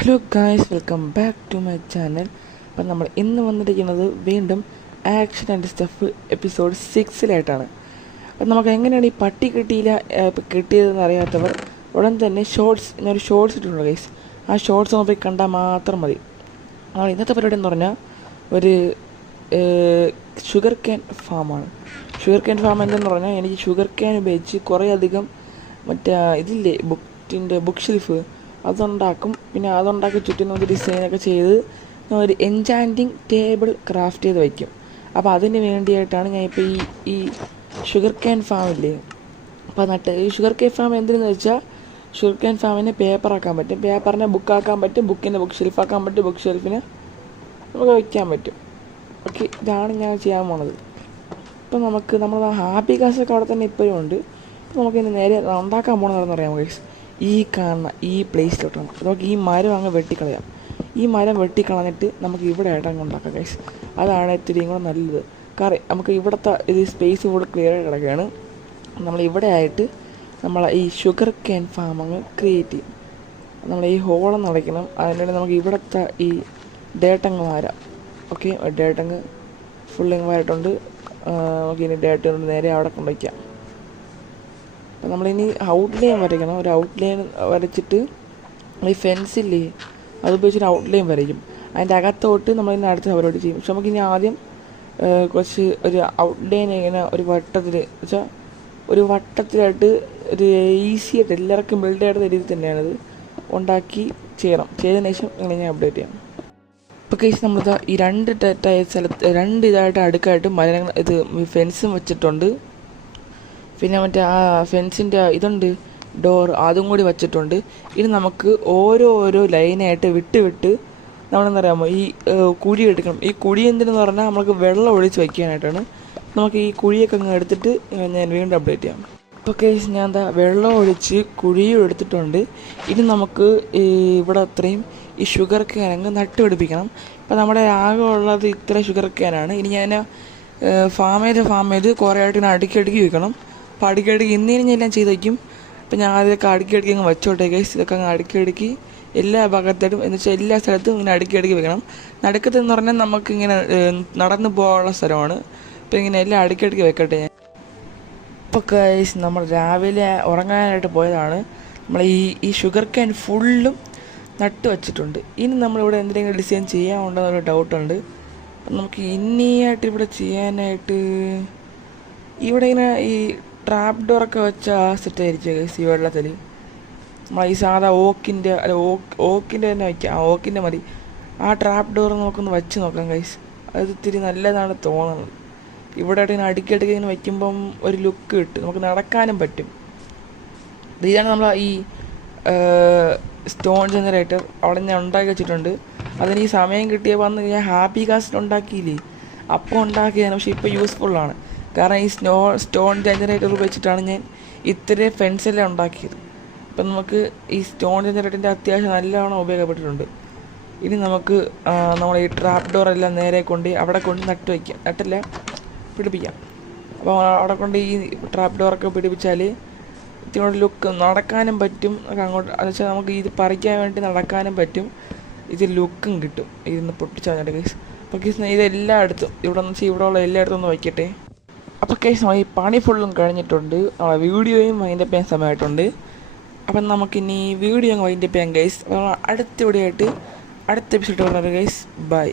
Hello guys, welcome back to my channel. അപ്പം നമ്മൾ ഇന്ന് വന്നിരിക്കുന്നത് വീണ്ടും ആക്ഷൻ ആൻഡ് സ്റ്റഫ് എപ്പിസോഡ് 6 അപ്പം നമുക്ക് എങ്ങനെയാണ് ഈ പട്ടി കിട്ടിയതെന്ന് അറിയാത്തവർ ഉടൻ തന്നെ ഞാനൊരു ഷോർട്സ് ഇട്ടിട്ടുണ്ട് ഗൈസ്. ആ ഷോർട്സ് ഒന്ന് പോയി കണ്ടാൽ മാത്രം മതി. നമ്മൾ ഇന്നത്തെ പരിപാടി എന്ന് പറഞ്ഞാൽ ഒരു ഷുഗർ ക്യാൻ ഫാമാണ്. ഷുഗർ ക്യാൻ ഫാം എന്തെന്ന് പറഞ്ഞാൽ എനിക്ക് ഷുഗർ ക്യാൻ ഉപയോഗിച്ച് കുറേ അധികം ഇതില്ലേ ബുക്ക് ഷെൽഫ് അതുണ്ടാക്കും. പിന്നെ അതുണ്ടാക്കി ചുറ്റും നമുക്ക് ഡിസൈനൊക്കെ ചെയ്ത് ഒരു എൻചാൻറ്റിങ് ടേബിൾ ക്രാഫ്റ്റ് ചെയ്ത് വയ്ക്കും. അപ്പോൾ അതിന് വേണ്ടിയിട്ടാണ് ഞാൻ ഇപ്പോൾ ഈ ഷുഗർ ക്യാൻ ഫാമില്ലേ അപ്പോൾ ഈ ഷുഗർ ക്യാൻ ഫാം എന്തിനെന്ന് വെച്ചാൽ ഷുഗർ ക്യാൻ ഫാമിനെ പേപ്പറാക്കാൻ പറ്റും, പേപ്പറിനെ ബുക്കാക്കാൻ പറ്റും, ബുക്കിൻ്റെ ബുക്ക് ഷെൽഫാക്കാൻ പറ്റും, ബുക്ക് ഷെൽഫിന് നമുക്ക് വയ്ക്കാൻ പറ്റും. ഓക്കെ, ഇതാണ് ഞാൻ ചെയ്യാൻ പോണത്. ഇപ്പം നമ്മൾ ഹാപ്പി കാസൊക്കെ അവിടെ തന്നെ ഇപ്പോഴും ഉണ്ട്. നമുക്കിന്ന് നേരെ ഉണ്ടാക്കാൻ പോകണമെന്ന് അറിയാം ഗൈസ്. ഈ കാണുന്ന ഈ പ്ലേസിലോട്ടാണ്. നമുക്ക് ഈ മരം അങ്ങ് വെട്ടിക്കളയാം. ഈ മരം വെട്ടിക്കളഞ്ഞിട്ട് നമുക്ക് ഇവിടെ ആയിട്ട് അങ്ങ് ഉണ്ടാക്കാം ഗൈസ്. അതാണ് ഇത്തിരിയും കൂടെ നല്ലത്. കാരണം നമുക്ക് ഇവിടുത്തെ ഇത് സ്പേസ് കൂടെ ക്ലിയർ ആയി കിടക്കുകയാണ്. നമ്മൾ ഇവിടെ ആയിട്ട് നമ്മൾ ഈ ഷുഗർ ക്യാൻ ഫാം അങ്ങ് ക്രിയേറ്റ് ചെയ്യും. നമ്മൾ ഈ ഹോളൊന്ന് അടയ്ക്കണം. അതിനുവേണ്ടി നമുക്ക് ഇവിടുത്തെ ഈ ഡേട്ടങ്ങ് വാരാം. ഓക്കെ, ഡേട്ടങ്ങ് ഫുള്ളിങ് വാരിട്ടുണ്ട്. നമുക്ക് ഇനി ഡേട്ട് കൊണ്ട് നേരെ അവിടെ കൊണ്ടുവയ്ക്കാം. അപ്പം നമ്മളിനി ഔട്ട്ലൈൻ വരയ്ക്കണം. ഒരു ഔട്ട്ലൈൻ വരച്ചിട്ട് ഈ ഫെൻസില്ലേ അത് ഉപയോഗിച്ചൊരു ഔട്ട്ലൈൻ വരയ്ക്കും. അതിൻ്റെ അകത്തോട്ട് നമ്മളിനി അടുത്ത പരിപാടി ചെയ്യും. പക്ഷെ നമുക്കിനി ആദ്യം ഒരു ഔട്ട്ലൈൻ ഇങ്ങനെ ഒരു വട്ടത്തിലായിട്ട് ഒരു ഈസി ആയിട്ട് എല്ലാവർക്കും ബിൽഡ് ചെയ്ത രീതി തന്നെയാണിത് ഉണ്ടാക്കി ചെയ്യണം. ചെയ്തതിന് ശേഷം ഇങ്ങനെ ഞാൻ അപ്ഡേറ്റ് ചെയ്യാം. ഇപ്പോൾ കേസ് നമ്മളിതാ ഈ രണ്ട് ഇതായിട്ട് അടുക്കായിട്ട് മരങ്ങൾ ഇത് ഫെൻസും വെച്ചിട്ടുണ്ട്. പിന്നെ മറ്റേ ആ ഫെൻസിൻ്റെ ഇതുണ്ട് ഡോർ, അതും കൂടി വച്ചിട്ടുണ്ട്. ഇനി നമുക്ക് ഓരോ ലൈനായിട്ട് വിട്ട് നമ്മളെന്താ പറയുമ്പോൾ ഈ കുഴി എടുക്കണം. ഈ കുഴി എന്തിനെന്ന് പറഞ്ഞാൽ നമുക്ക് വെള്ളം ഒഴിച്ച് വയ്ക്കാനായിട്ടാണ്. നമുക്ക് ഈ കുഴിയൊക്കെ അങ്ങ് എടുത്തിട്ട് ഞാൻ വീണ്ടും അപ്ഡേറ്റ് ചെയ്യാം. ഇപ്പോൾ കേസ് ഞാൻ എന്താ വെള്ളം ഒഴിച്ച് കുഴിയും എടുത്തിട്ടുണ്ട്. ഇനി നമുക്ക് ഇവിടെ അത്രയും ഈ ഷുഗർ ക്യാൻ അങ്ങ് നട്ടുപിടിപ്പിക്കണം. ഇപ്പോൾ നമ്മുടെ ആകെ ഉള്ളത് ഇത്ര ഷുഗർ ക്യാനാണ്. ഇനി ഞാൻ ഫാം ചെയ്ത് കുറേ ആയിട്ട് ഇങ്ങനെ അടുക്കി വയ്ക്കണം. അപ്പോൾ അടുക്കി ഇന്നേനും എല്ലാം ചെയ്ത് വയ്ക്കും. അപ്പോൾ ഞാൻ അതൊക്കെ അടുക്കി അങ്ങ് വെച്ചോട്ടെ ഗൈസ്. ഇതൊക്കെ അങ്ങ് അടുക്കി എല്ലാ ഭാഗത്തായിട്ടും എന്ന് വെച്ചാൽ എല്ലാ സ്ഥലത്തും ഇങ്ങനെ അടുക്കി വെക്കണം. നടുക്കത്തെന്ന് പറഞ്ഞാൽ നമുക്കിങ്ങനെ നടന്നു പോകാനുള്ള സ്ഥലമാണ്. അപ്പോൾ ഇങ്ങനെ എല്ലാം അടുക്കി വെക്കട്ടെ ഞാൻ. ഇപ്പോൾ ഗൈസ് നമ്മൾ രാവിലെ ഉറങ്ങാനായിട്ട് പോയതാണ്. നമ്മൾ ഈ ഷുഗർ ക്യാൻ ഫുള്ളും നട്ട് വച്ചിട്ടുണ്ട്. ഇനി നമ്മളിവിടെ എന്തെങ്കിലും ഡിസൈൻ ചെയ്യാനുണ്ടെന്നൊരു ഡൗട്ടുണ്ട്. നമുക്ക് ഇനിയായിട്ട് ഇവിടെ ചെയ്യാനായിട്ട് ഇവിടെ ഇങ്ങനെ ഈ ട്രാപ്പ് ഡോറൊക്കെ വെച്ചാൽ സെറ്റായിരിക്കും ഗൈസ്. ഈ വെള്ളത്തിൽ നമ്മൾ ഈ സാധാ ഓക്കിൻ്റെ തന്നെ വയ്ക്കാം. ഓക്കിൻ്റെ മതി. ആ ട്രാപ്പ് ഡോർ നമുക്കൊന്ന് വെച്ച് നോക്കാം ഗൈസ്. അത് ഇത്തിരി നല്ലതാണ് തോന്നുന്നത്. ഇവിടെ ആയിട്ട് ഇങ്ങനെ അടുക്കി ഇങ്ങനെ വയ്ക്കുമ്പം ഒരു ലുക്ക് കിട്ടും. നമുക്ക് നടക്കാനും പറ്റും. ഇതാണ് നമ്മൾ ഈ സ്റ്റോൺ ജനറേറ്റർ അവിടെ ഞാൻ ഉണ്ടാക്കി വെച്ചിട്ടുണ്ട്. അതിന് ഈ സമയം കിട്ടിയപ്പോൾ വന്ന് ഞാൻ ഹാപ്പി കാസ്റ്റ് ഉണ്ടാക്കിയില്ലേ, അപ്പോൾ ഉണ്ടാക്കിയതാണ്. പക്ഷേ ഇപ്പോൾ യൂസ്ഫുള്ളാണ്. കാരണം ഈ സ്റ്റോൺ ജനറേറ്റർ വെച്ചിട്ടാണ് ഞാൻ ഇത്രയും ഫെൻസെല്ലാം ഉണ്ടാക്കിയത്. അപ്പം നമുക്ക് ഈ സ്റ്റോൺ ജനറേറ്ററിൻ്റെ അത്യാവശ്യം നല്ലവണ്ണം ഉപയോഗപ്പെട്ടിട്ടുണ്ട്. ഇനി നമുക്ക് നമ്മൾ ഈ ട്രാപ്പ് ഡോറെല്ലാം നേരെ അവിടെ കൊണ്ട് പിടിപ്പിക്കാം. അപ്പോൾ അവിടെ കൊണ്ട് ഈ ട്രാപ്പ് ഡോറൊക്കെ പിടിപ്പിച്ചാൽ ഇതിനോട് ലുക്ക് നടക്കാനും പറ്റും. അങ്ങോട്ട് എന്ന് വെച്ചാൽ നമുക്ക് ഇത് പറിക്കാൻ വേണ്ടി നടക്കാനും പറ്റും. ഇത് ലുക്കും കിട്ടും. ഇതൊന്ന് പൊട്ടിച്ചാൽ മതി ഗൈസ്. അപ്പോൾ കേസ് ഇതെല്ലായിടത്തും ഇവിടെ ഉള്ള എല്ലായിടത്തും ഒന്ന് വയ്ക്കട്ടെ. അപ്പോൾ കേസ് ഈ പണി ഫുള്ളും കഴിഞ്ഞിട്ടുണ്ട്. നമ്മളെ വീഡിയോയും വൈൻഡപ്പ് ചെയ്യാൻ സമയമായിട്ടുണ്ട്. അപ്പം നമുക്കിനി വീഡിയോ വൈൻഡപ്പ് ചെയ്യാം ഗൈസ്. അപ്പോൾ അടുത്ത വീഡിയോ ആയിട്ട് അടുത്ത എപ്പിസോഡ് വരുന്നത് ഗൈസ്. ബൈ.